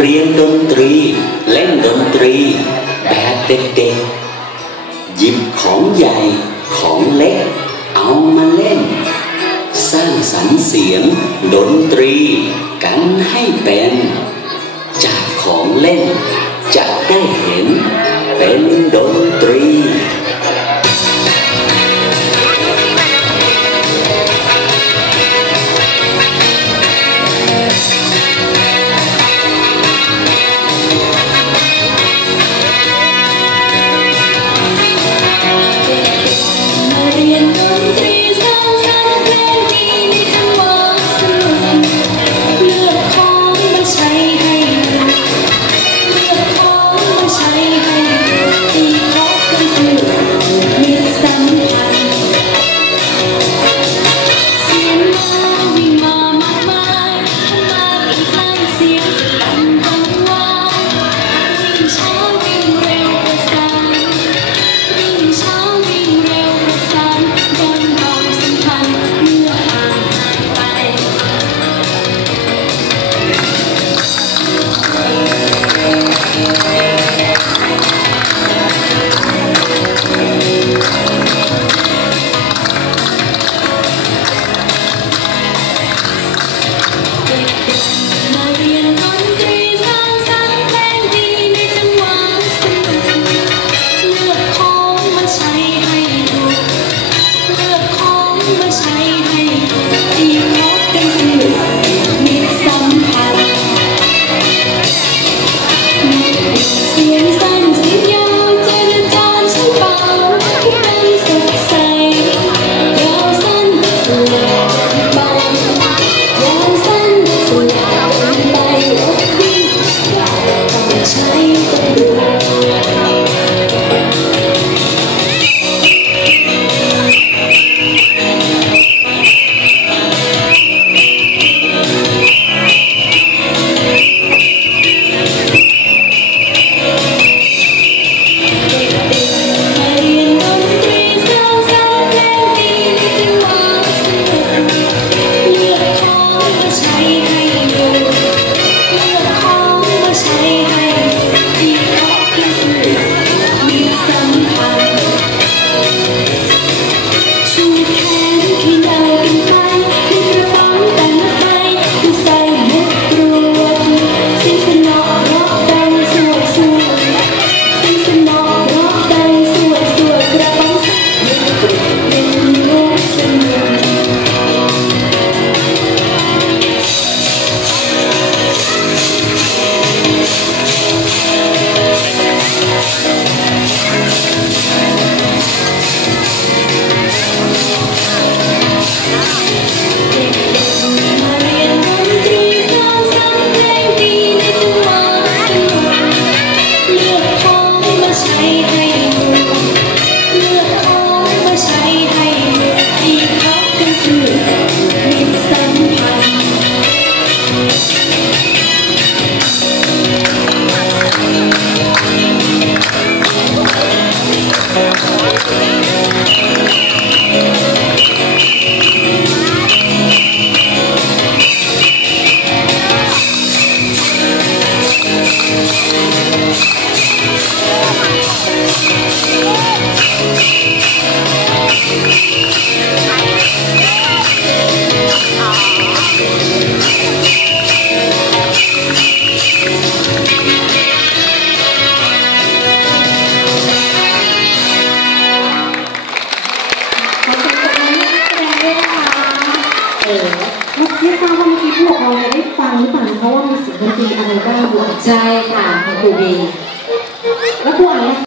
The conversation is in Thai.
เรียนดนตรีเล่นดนตรีแบบเด็กๆหยิบของใหญ่ของเล็กเอามาเล่นสร้างสรรค์เสียงดนตรีกันให้เป็นจากของเล่นจะได้เห็นเป็นดนตรีไม่ทราบว่าเมื่อกี้พวกเราได้ฟังหรือเปล่าเพราะว่ามีเสียงดนตรีอะไรบ้างอยู่ใช่ค่ะครูบีแล้วครูอ่าน